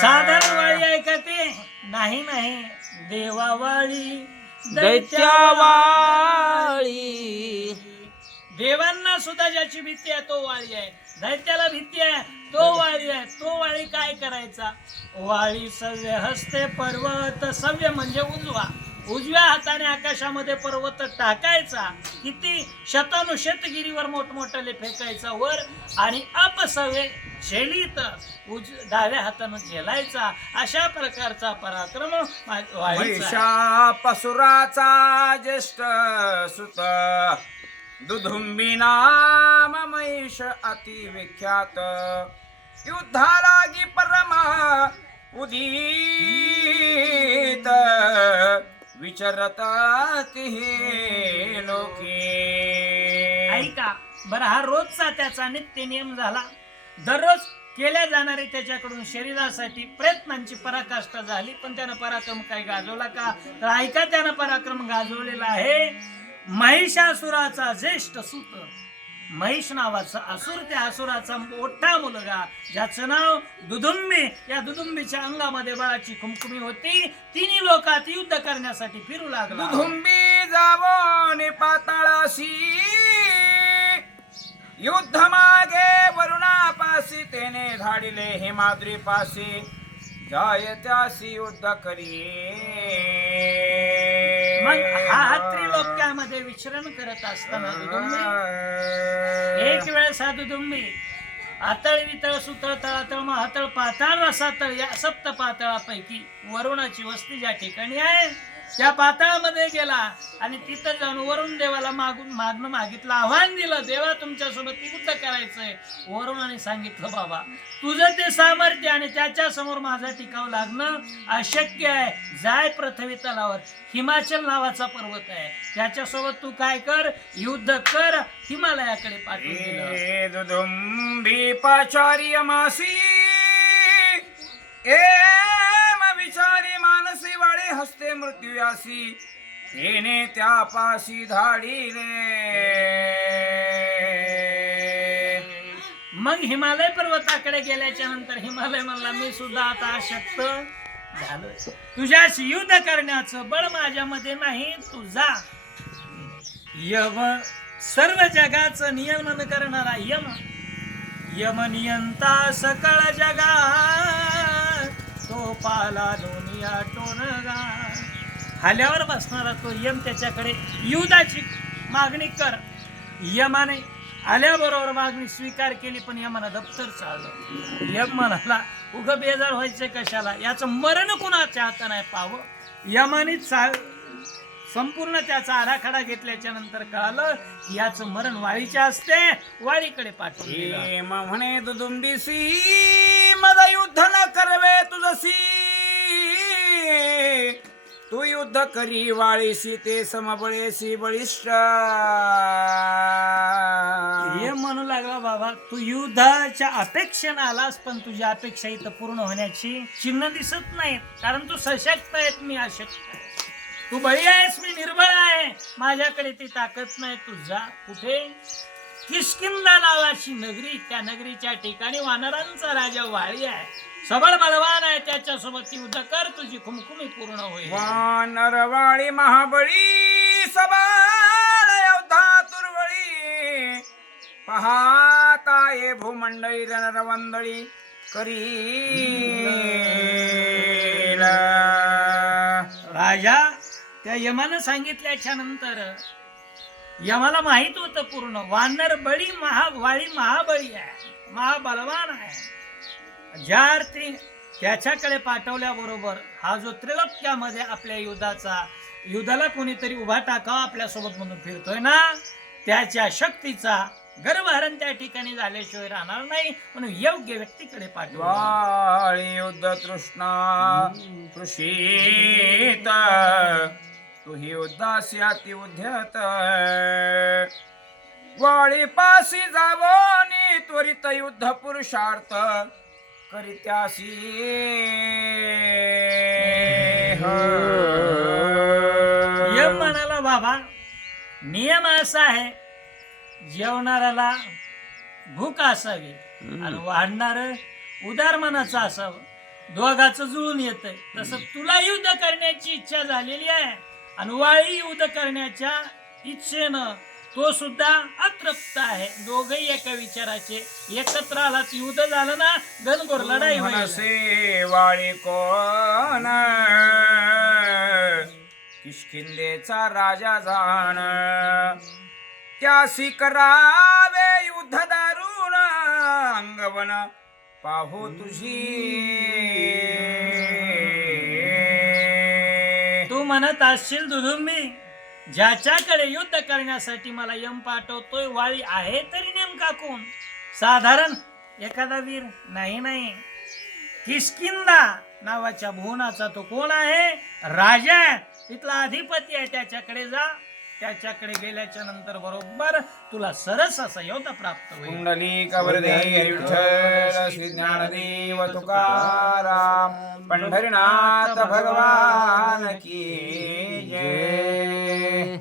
साधारण वाळी आहे का ते नाही नाही. देवावाळी दैत्यावाळी देवांना सुद्धा ज्याची भीती आहे तो वाळी आहे. दैत्याला भीती आहे तो वाळी आहे. तो वाळी काय करायचा? वाळी सव्य हस्ते पर्वत सव्य म्हणजे उजवा. उजव्या हाताने आकाशामध्ये पर्वत टाकायचा किती शतानुशतगिरीवर मोठमोठाले फेकायचा वर आणि अपसवे शैलीत उज डाव्या हातानं झेलायचा अशा प्रकारचा पराक्रम आहे. पसुराचा ज्येष्ठ सुत दुधुंबिना महिष अति विख्यात युद्धालागी परमा उदी विचारतात हे लोके. ऐका बरं हा रोजचा त्याचा नित्य नियम झाला. दररोज केल्या जाणारी त्याच्याकडून शरीरासाठी प्रयत्नांची पराकाष्ठा झाली पण त्यानं पराक्रम काही गाजवला का? तर ऐका त्यानं पराक्रम गाजवलेला आहे. महिषासुराचा ज्येष्ठ सूत्र महिष नावाचा असुर त्या असुराचा मोठा मुलगा ज्याचं नाव दुदुंबी या दुदुंबीच्या अंगामध्ये बाळाची खुमखुमी होती. तिन्ही लोकात युद्ध करण्यासाठी फिरू लागला. दुदुंबी जावोनी पाताळाशी. युद्ध मागे वरुणापासी तेने धाडिले हिमाद्री पाशी जाय त्यासी युद्ध करी मग हा त्रिलोक्यामध्ये विचरण करत असताना दुदुंबी एक वेळ हा दुदुंबी आतळ वितळ सुतळ तळातळ महातळ पाताळ रसातळ या सप्त पातळापैकी वरुणाची वस्ती ज्या ठिकाणी आहे त्या पाताळामध्ये गेला आणि तिथं जाऊन वरुण देवाला मागून मागणं मागितलं आव्हान दिलं देवा तुमच्यासोबत युद्ध करायचंय. वरुणाने सांगितलं बाबा तुझं ते सामर्थ्य आणि त्याच्यासमोर माझा टिकाव लागणं अशक्य आहे. जाय पृथ्वी तलावर. हिमाचल नावाचा पर्वत आहे. त्याच्यासोबत तू काय कर? युद्ध कर. हिमालयाकडे पाठवून दिलं. मासी विचारी हस्ते मृत्यू यासी त्यापाशी धाडिले मग हिमालय पर्वताकडे गेल्याच्यानंतर हिमालय म्हणला मी सुद्धा आता अशक्त झालो तुझ्याशी युद्ध करण्याचं बळ माझ्यामध्ये नाही तुझा. यम सर्व जगाचं नियमन करणारा यम. यम नियंता सकळ जगा तो पाला दुनिया टोनगा हाल्यावर बसणारा तो यम त्याच्याकडे युद्धाची मागणी कर. यमाने आल्याबरोबर मागणी स्वीकार केली पण यमाना दप्तर चाललं. यम म्हणाला उग बेजार व्हायचे कशाला? याचं मरण कुणाच्या हाताने पाहावं यमाने चा संपूर्ण त्याचा आराखडा घेतल्याच्या नंतर कळालं की याचं मरण वाळीचे असते वाळीकडे पाठवले म्हणे दुदुंबीसी मद तू युद्ध करी वाळीसी ते समबळेसी बळिष्ठ हे म्हणू लागला बाबा तू युद्धाच्या अपेक्षेनं आलास पण तुझी अपेक्षा इथं पूर्ण होण्याची चिन्ह दिसत नाहीत कारण तू सशक्त आहेस मी अशक्त आहे. तू बळी आहेस मी निर्बळ आहे. माझ्याकडे ती ताकद नाही तू जा कुठे? किष्किंदा नावाची नगरी त्या नगरीच्या ठिकाणी वानरांचा राजा वाळी आहे. सबळ बलवान आहे त्याच्यासोबत युद्ध कर तुझी खुमखुमी पूर्ण होईल. वानरवाळी महाबळी सबळ योद्धा तुरवळी. पाहता ये भूमंडळी रणरवंदळी करी राजा त्या यमानं सांगितल्याच्या नंतर यमाला माहीत होतं पूर्ण. वानर बळी महा वाळी महाबळी आहे. महाबलवान आहे. ज्या अर्थी त्याच्याकडे पाठवल्याबरोबर हा जो त्रिलोक्यामध्ये आपल्या युद्धाचा युद्धाला कोणीतरी उभा टाकावा आपल्यासोबत म्हणून फिरतोय ना त्याच्या शक्तीचा गर्भहरण त्या ठिकाणी झाल्याशिवाय राहणार नाही म्हणून योग्य व्यक्तीकडे पाठवा युद्ध तृष्णा तू तुही युद्धासी उद्यात उद्यत वाळी पासी जावोनी त्वरित युद्ध पुरुषार्थ करित्यासी. यम म्हणाला बाबा नियम असा आहे जेवणाऱ्याला भूक असावी आणि वाढणार उदार मनाचं असावं. दोघाचं जुळून येतंय. तसं तुला युद्ध करण्याची इच्छा झालेली आहे. आणि वाळी युद्ध करण्याच्या इच्छेनं तो सुद्धा अतृप्त आहे. दोघही एका विचाराचे एकत्र आलात युद्ध झालं ना गणगोर लढाई वाळी कोण? किष्किंदेचा राजा जाण. त्यासी करावे युद्ध दारुण अंगवन पाहू तुझी म्हणत असशील दुधुंबी ज्याच्याकडे युद्ध करण्यासाठी मला यम पाठवतोय वाळी आहे तरी नेमका कोण? साधारण एखादा वीर नाही नाही. किष्किंदा नावाच्या भुवनाचा तो कोण आहे? राजा. इथला तिथला अधिपती आहे त्याच्याकडे जा. त्याच्याकडे गेल्याच्यानंतर बरोबर तुला सरस असा योद्धा प्राप्त होईल. कुंडली कवरदे हरी विठ्ठल श्री ज्ञानदेव तुकाराम पंढरीनाथ भगवान की जय.